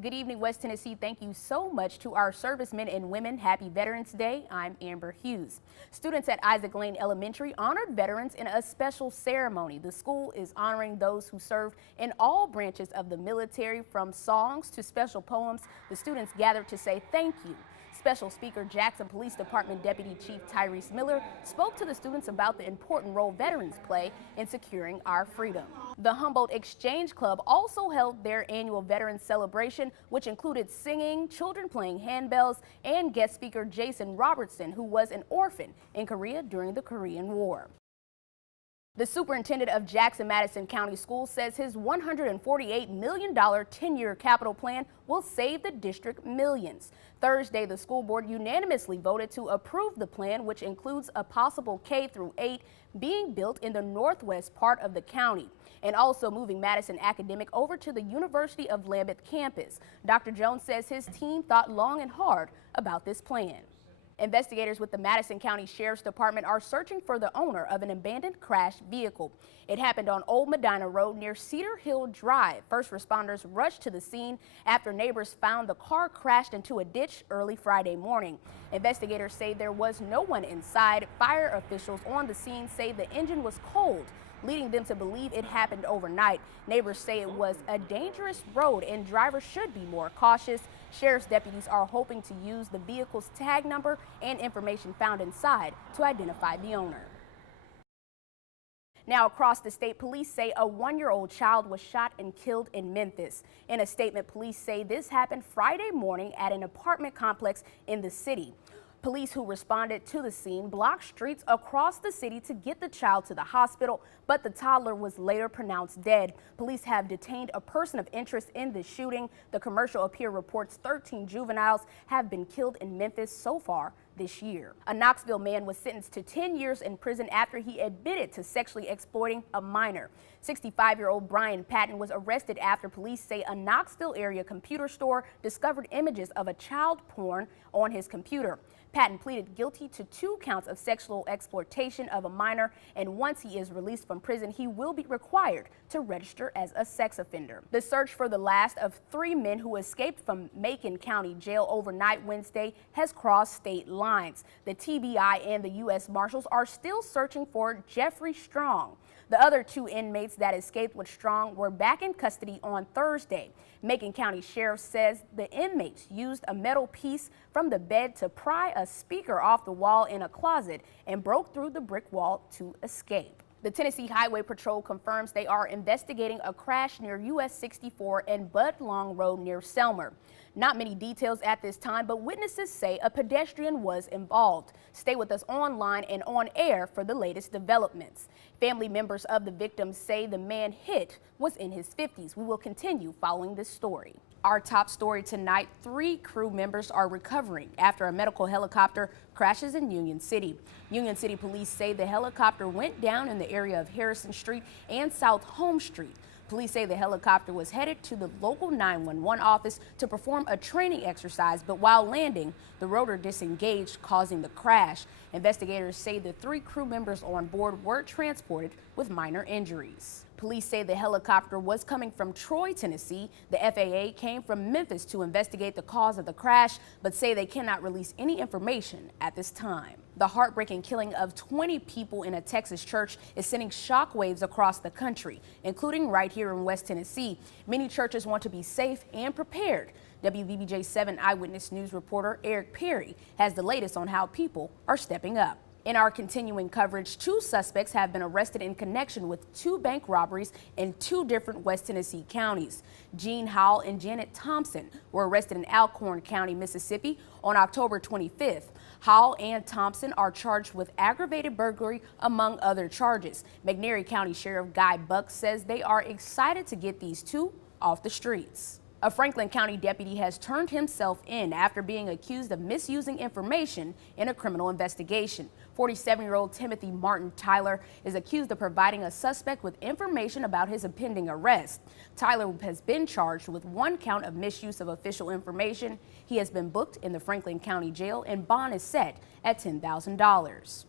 Good evening, West Tennessee. Thank you so much to our servicemen and women. Happy Veterans Day. I'm Amber Hughes. Students at Isaac Lane Elementary honored veterans in a special ceremony. The school is honoring those who served in all branches of the military, from songs to special poems. The students gathered to say thank you. Special Speaker Jackson Police Department Deputy Chief Tyrese Miller spoke to the students about the important role veterans play in securing our freedom. The Humboldt Exchange Club also held their annual Veterans Celebration, which included singing, children playing handbells, and guest speaker Jason Robertson, who was an orphan in Korea during the Korean War. The superintendent of Jackson-Madison County Schools says his $148 million 10-year capital plan will save the district millions. Thursday, the school board unanimously voted to approve the plan, which includes a possible K-8 being built in the northwest part of the county, and also moving Madison Academic over to the University of Lambeth campus. Dr. Jones says his team thought long and hard about this plan. Investigators with the Madison County Sheriff's Department are searching for the owner of an abandoned crashed vehicle. It happened on Old Medina Road near Cedar Hill Drive. First responders rushed to the scene after neighbors found the car crashed into a ditch early Friday morning. Investigators say there was no one inside. Fire officials on the scene say the engine was cold, leading them to believe it happened overnight. Neighbors say it was a dangerous road and drivers should be more cautious. Sheriff's deputies are hoping to use the vehicle's tag number and information found inside to identify the owner. Now, across the state, police say a 1-year-old child was shot and killed in Memphis. In a statement, police say this happened Friday morning at an apartment complex in the city. Police who responded to the scene blocked streets across the city to get the child to the hospital, but the toddler was later pronounced dead. Police have detained a person of interest in the shooting. The Commercial Appeal reports 13 juveniles have been killed in Memphis so far this year. A Knoxville man was sentenced to 10 years in prison after he admitted to sexually exploiting a minor. 65-year-old Brian Patton was arrested after police say a Knoxville area computer store discovered images of a child porn on his computer. Patton pleaded guilty to 2 counts of sexual exploitation of a minor, and once he is released from prison, he will be required to register as a sex offender. The search for the last of 3 men who escaped from Macon County Jail overnight Wednesday has crossed state lines. The TBI and the U.S. Marshals are still searching for Jeffrey Strong. The other 2 inmates that escaped with Strong were back in custody on Thursday. Macon County Sheriff says the inmates used a metal piece from the bed to pry a speaker off the wall in a closet and broke through the brick wall to escape. The Tennessee Highway Patrol confirms they are investigating a crash near US 64 and Bud Long Road near Selmer. Not many details at this time, but witnesses say a pedestrian was involved. Stay with us online and on air for the latest developments. Family members of the victims say the man hit was in his 50s. We will continue following this story. Our top story tonight, 3 crew members are recovering after a medical helicopter crashes in Union City. Union City police say the helicopter went down in the area of Harrison Street and South Home Street. Police say the helicopter was headed to the local 911 office to perform a training exercise, but while landing, the rotor disengaged, causing the crash. Investigators say the 3 crew members on board were transported with minor injuries. Police say the helicopter was coming from Troy, Tennessee. The FAA came from Memphis to investigate the cause of the crash, but say they cannot release any information at this time. The heartbreaking killing of 20 people in a Texas church is sending shockwaves across the country, including right here in West Tennessee. Many churches want to be safe and prepared. WBBJ 7 Eyewitness News reporter Eric Perry has the latest on how people are stepping up. In our continuing coverage, 2 suspects have been arrested in connection with 2 bank robberies in 2 different West Tennessee counties. Gene Howell and Janet Thompson were arrested in Alcorn County, Mississippi on October 25th. Howell and Thompson are charged with aggravated burglary, among other charges. McNairy County Sheriff Guy Buck says they are excited to get these 2 off the streets. A Franklin County deputy has turned himself in after being accused of misusing information in a criminal investigation. 47-year-old Timothy Martin Tyler is accused of providing a suspect with information about his impending arrest. Tyler has been charged with 1 count of misuse of official information. He has been booked in the Franklin County Jail and bond is set at $10,000.